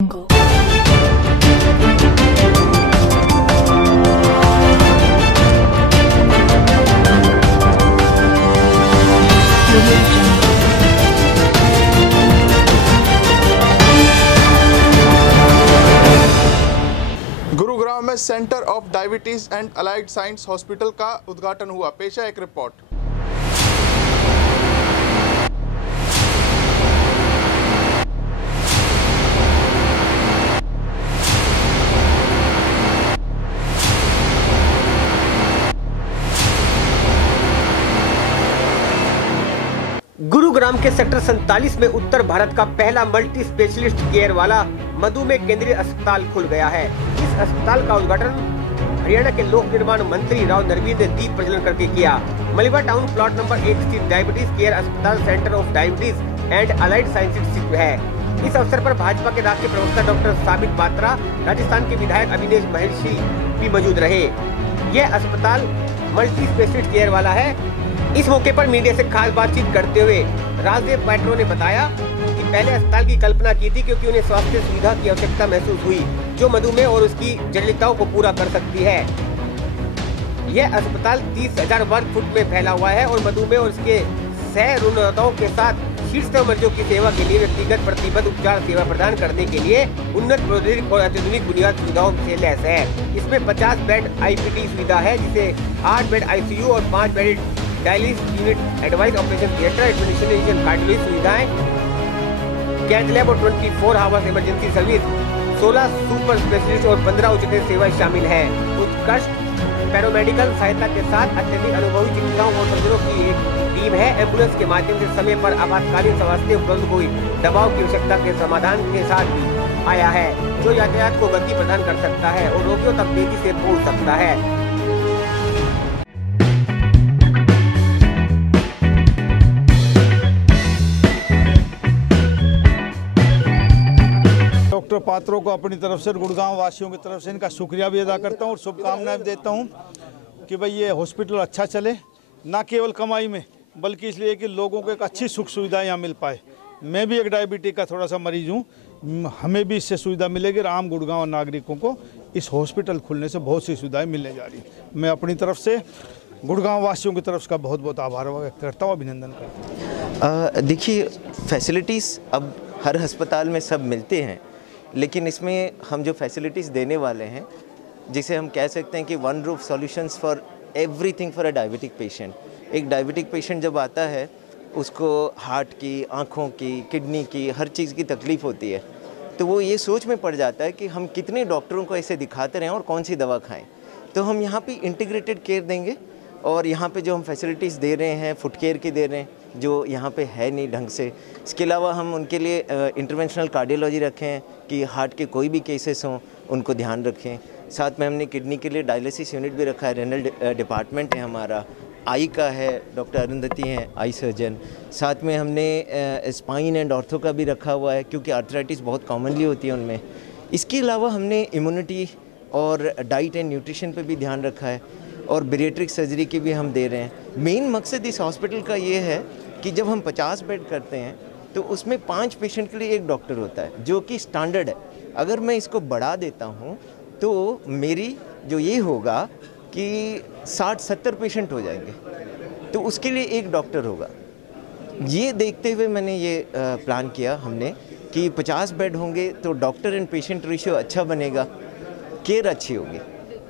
गुरुग्राम में centre of diabetes and allied science hospital का उद्घाटन हुआ। पेश है एक रिपोर्ट। गुरुग्राम के सेक्टर 47 में उत्तर भारत का पहला मल्टी स्पेशलिस्ट केयर वाला मधुमेह केंद्रीय अस्पताल खुल गया है। इस अस्पताल का उद्घाटन हरियाणा के लोक निर्माण मंत्री राव नरवीर ने दीप प्रज्वलन करके किया। मलिवा टाउन प्लॉट नंबर 1 स्थित डायबिटीज केयर अस्पताल centre of diabetes and allied sciences है। इस अवसर पर भाजपा के राष्ट्रीय प्रवक्ता डॉक्टर साबित पात्रा, राजस्थान के विधायक अविनेश महर्षि भी मौजूद रहे। यह अस्पताल मल्टी स्पेशलिस्ट केयर वाला है। इस मौके पर मीडिया से खास बातचीत करते हुए राजदेव पैट्रो ने बताया कि पहले अस्पताल की कल्पना की थी क्योंकि उन्हें स्वास्थ्य सुविधा की आवश्यकता महसूस हुई जो मधुमेह और उसकी जटिलताओं को पूरा कर सकती है। यह अस्पताल 30,000 वर्ग फुट में फैला हुआ है और मधुमेह और उसके सह के साथ शीर्ष मरीजों की सेवा के लिए व्यक्तिगत प्रतिबद्ध उपचार सेवा प्रदान करने के लिए उन्नत प्रौद्योगिकी और अत्याधुनिक बुनियादी सुविधाओं से लैस है। इसमें 50 बेड IPD सुविधा है जिसे 8 बेड ICU और 5 bed dialysis unit, advice operation theatre, administration cardiology सुविधाएं, कैथ लैब और 24 hours emergency service, 16 super specialist और 15 उच्चतर सेवाएं शामिल हैं। उत्कृष्ट पैरामेडिकल सहायता के साथ अत्यधिक अनुभवी चिकित्सकों और सर्जनों की एक टीम है। एम्बुलेंस के माध्यम से समय पर आपातकालीन स्वास्थ्य उपकरण कोई दबाव की आवश्यकता के समाधान के साथ भी आया है जो यातायात को गति प्रदान कर सकता है और रोगियों तक तेजी से पहुंच सकता है। डॉक्टर पात्रों को अपनी तरफ से, गुड़गांव वासियों की तरफ से इनका शुक्रिया भी अदा करता हूं और शुभकामनाएं देता हूं कि भाई ये हॉस्पिटल अच्छा चले, ना केवल कमाई में बल्कि इसलिए कि लोगों को एक अच्छी सुख सुविधा यहाँ मिल पाए। मैं भी एक डायबिटीज का थोड़ा सा मरीज हूँ, हमें भी इससे सुविधा मिलेगी और आम गुड़गांव नागरिकों को इस हॉस्पिटल खुलने से बहुत सी सुविधाएँ मिलने जा रही। मैं अपनी तरफ से गुड़गांव वासियों की तरफ का बहुत बहुत आभार व्यक्त करता हूँ, अभिनंदन करता हूँ। देखिए, फैसिलिटीज़ अब हर अस्पताल में सब मिलते हैं, लेकिन इसमें हम जो फैसिलिटीज़ देने वाले हैं जिसे हम कह सकते हैं कि one roof solutions for everything for a diabetic patient. एक डायबिटिक पेशेंट जब आता है उसको हार्ट की, आँखों की, किडनी की, हर चीज़ की तकलीफ़ होती है, तो वो ये सोच में पड़ जाता है कि हम कितने डॉक्टरों को ऐसे दिखाते रहें और कौन सी दवा खाएं। तो हम यहाँ पे इंटीग्रेटेड केयर देंगे और यहाँ पे जो हम फैसिलिटीज़ दे रहे हैं फुट केयर की दे रहे हैं जो यहाँ पे है नहीं ढंग से। इसके अलावा हम उनके लिए इंटरवेंशनल कार्डियोलॉजी रखें कि हार्ट के कोई भी केसेस हों उनको ध्यान रखें। साथ में हमने किडनी के लिए डायलिसिस यूनिट भी रखा है, रेनल डिपार्टमेंट है हमारा, आई का है, डॉक्टर अरुंधति हैं आई सर्जन। साथ में हमने स्पाइन एंड ऑर्थो का भी रखा हुआ है क्योंकि आर्थराइटिस बहुत कॉमनली होती है उनमें। इसके अलावा हमने इम्यूनिटी और डाइट एंड न्यूट्रिशन पे भी ध्यान रखा है और बेरिएट्रिक सर्जरी की भी हम दे रहे हैं। मेन मकसद इस हॉस्पिटल का ये है कि जब हम 50 बेड करते हैं तो उसमें 5 पेशेंट के लिए एक डॉक्टर होता है जो कि स्टैंडर्ड है। अगर मैं इसको बढ़ा देता हूँ तो मेरी जो ये होगा कि 60-70 पेशेंट हो जाएंगे, तो उसके लिए एक डॉक्टर होगा। ये देखते हुए मैंने ये प्लान किया हमने कि 50 बेड होंगे तो डॉक्टर एंड पेशेंट रेशियो अच्छा बनेगा, केयर अच्छी होगी।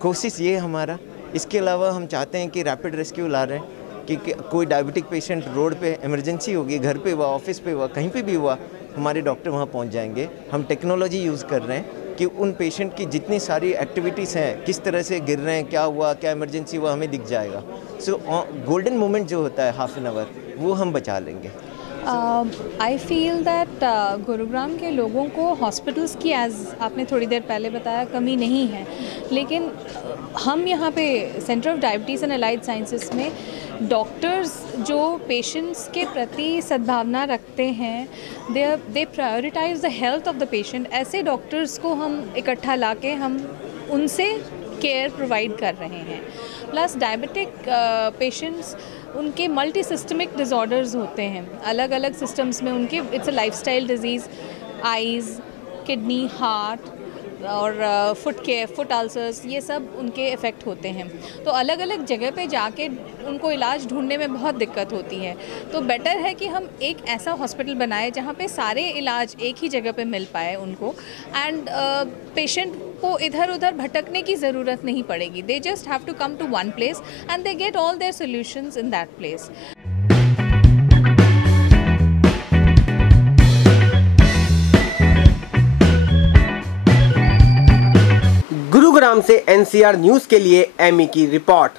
कोशिश ये हमारा। इसके अलावा हम चाहते हैं कि रैपिड रेस्क्यू ला रहे हैं कि कोई डायबिटिक पेशेंट रोड पे इमरजेंसी होगी, घर पे हुआ, ऑफिस पे हुआ, कहीं पे भी हुआ, हमारे डॉक्टर वहाँ पहुँच जाएंगे। हम टेक्नोलॉजी यूज़ कर रहे हैं कि उन पेशेंट की जितनी सारी एक्टिविटीज़ हैं, किस तरह से गिर रहे हैं, क्या हुआ, क्या इमरजेंसी हुआ, हमें दिख जाएगा। सो गोल्डन मोमेंट जो होता है हाफ एन आवर, वो हम बचा लेंगे। आई फील दैट गुरुग्राम के लोगों को हॉस्पिटल्स की, एज आपने थोड़ी देर पहले बताया, कमी नहीं है, लेकिन हम यहाँ पे centre of diabetes and allied sciences में डॉक्टर्स जो पेशेंट्स के प्रति सद्भावना रखते हैं, they prioritise the health of the patient. ऐसे डॉक्टर्स को हम इकट्ठा लाके हम उनसे केयर प्रोवाइड कर रहे हैं। प्लस डायबिटिक पेशेंट्स, उनके मल्टी सिस्टमिक डिज़ॉर्डर्स होते हैं, अलग अलग सिस्टम्स में उनके, it's a lifestyle disease, eyes, kidney, heart और फुट अल्सर्स, ये सब उनके इफ़ेक्ट होते हैं। तो अलग अलग जगह पे जाके उनको इलाज ढूंढने में बहुत दिक्कत होती है। तो बेटर है कि हम एक ऐसा हॉस्पिटल बनाए जहाँ पे सारे इलाज एक ही जगह पे मिल पाए उनको, एंड पेशेंट को इधर उधर भटकने की ज़रूरत नहीं पड़ेगी। They just have to come to one place and they get all their solutions in that place. Gurugram से NCR न्यूज़ के लिए एमी की रिपोर्ट।